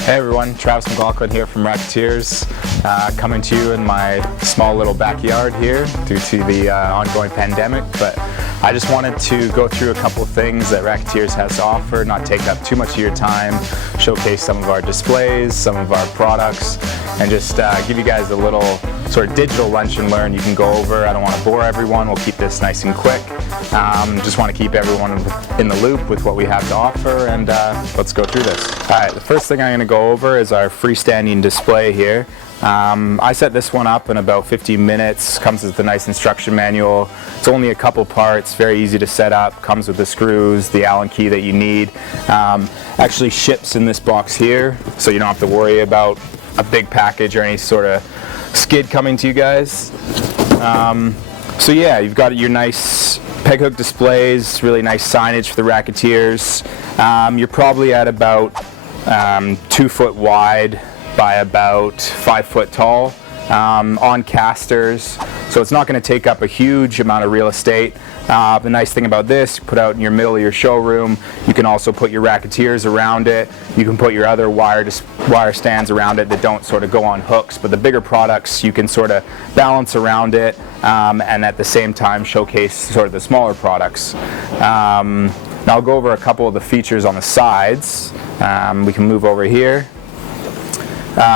Hey everyone, Travis McLaughlin here from RackATiers, coming to you in my small little backyard here due to the ongoing pandemic, but I just wanted to go through a couple of things that RackATiers has to offer, not take up too much of your time, showcase some of our displays, some of our products, and just give you guys a little sort of digital lunch and learn you can go over. I don't want to bore everyone, we'll keep this nice and quick. Just want to keep everyone in the loop with what we have to offer, and let's go through this. Alright, the first thing I'm going to go over is our freestanding display here. I set this one up in about 15 minutes, comes with a nice instruction manual. It's only a couple parts, very easy to set up, comes with the screws, the Allen key that you need. Actually ships in this box here, so you don't have to worry about a big package or any sort of skid coming to you guys. So yeah, you've got your nice peg hook displays, really nice signage for the RackATiers. You're probably at about 2 foot wide by about 5 foot tall on casters, so it's not going to take up a huge amount of real estate. The nice thing about this, you put out in your middle of your showroom, you can also put your RackATiers around it, you can put your other wire stands around it that don't sort of go on hooks, but the bigger products you can sort of balance around it and at the same time showcase sort of the smaller products. Now I'll go over a couple of the features on the sides. We can move over here.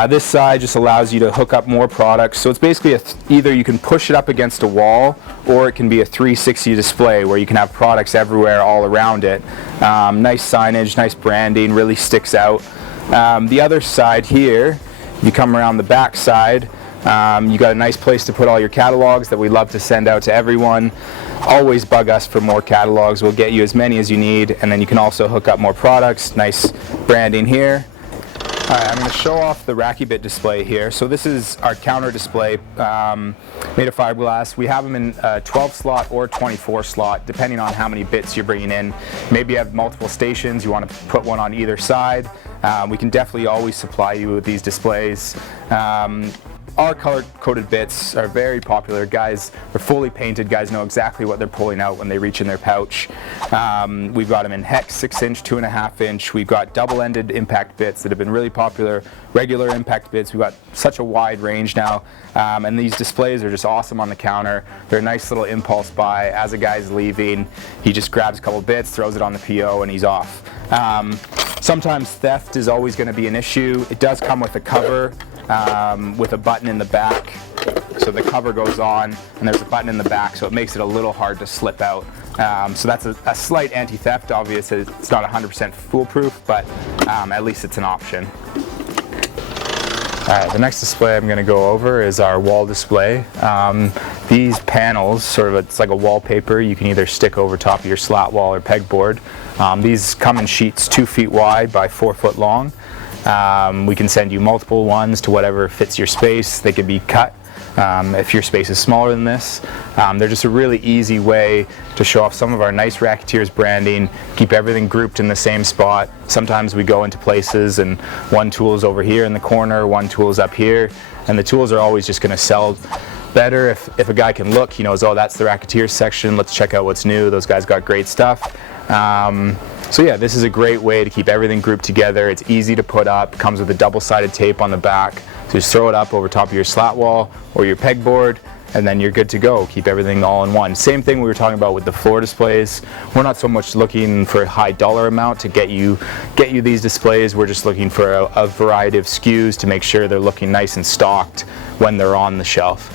This side just allows you to hook up more products, so it's basically either you can push it up against a wall or it can be a 360 display where you can have products everywhere all around it. Nice signage, nice branding, really sticks out. The other side here, you come around the back side, you got a nice place to put all your catalogs that we love to send out to everyone. Always bug us for more catalogs, we'll get you as many as you need, and then you can also hook up more products. Nice branding here. Alright, I'm going to show off the Racky Bit display here. So this is our counter display made of fiberglass. We have them in 12 slot or 24 slot depending on how many bits you're bringing in. Maybe you have multiple stations, you want to put one on either side. We can definitely always supply you with these displays. Our color-coded bits are very popular. Guys are fully painted. Guys know exactly what they're pulling out when they reach in their pouch. We've got them in hex, 6-inch, 2.5-inch. We've got double-ended impact bits that have been really popular. Regular impact bits. We've got such a wide range now. And these displays are just awesome on the counter. They're a nice little impulse buy. As a guy's leaving, he just grabs a couple bits, throws it on the PO, and he's off. Sometimes theft is always going to be an issue. It does come with a cover. With a button in the back, so the cover goes on and there's a button in the back, so it makes it a little hard to slip out. So that's a slight anti-theft. Obviously it's not 100% foolproof, but at least it's an option. Alright, the next display I'm going to go over is our wall display. These panels, sort of it's like a wallpaper, you can either stick over top of your slat wall or pegboard. These come in sheets 2 feet wide by 4 foot long. We can send you multiple ones to whatever fits your space. They can be cut if your space is smaller than this. They're just a really easy way to show off some of our nice RackATiers branding, keep everything grouped in the same spot. Sometimes we go into places and one tool is over here in the corner, one tool is up here, and the tools are always just going to sell better if a guy can look, he knows, oh, that's the RackATiers section, let's check out what's new, those guys got great stuff. So yeah, this is a great way to keep everything grouped together. It's easy to put up, comes with a double-sided tape on the back, so just throw it up over top of your slat wall or your pegboard, and then you're good to go. Keep everything all in one. Same thing we were talking about with the floor displays. We're not so much looking for a high dollar amount to get you these displays. We're just looking for a variety of SKUs to make sure they're looking nice and stocked when they're on the shelf.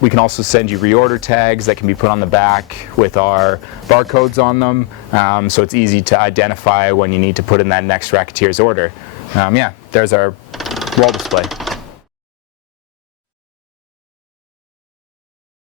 We can also send you reorder tags that can be put on the back with our barcodes on them, so it's easy to identify when you need to put in that next RackATiers order. Yeah, there's our wall display.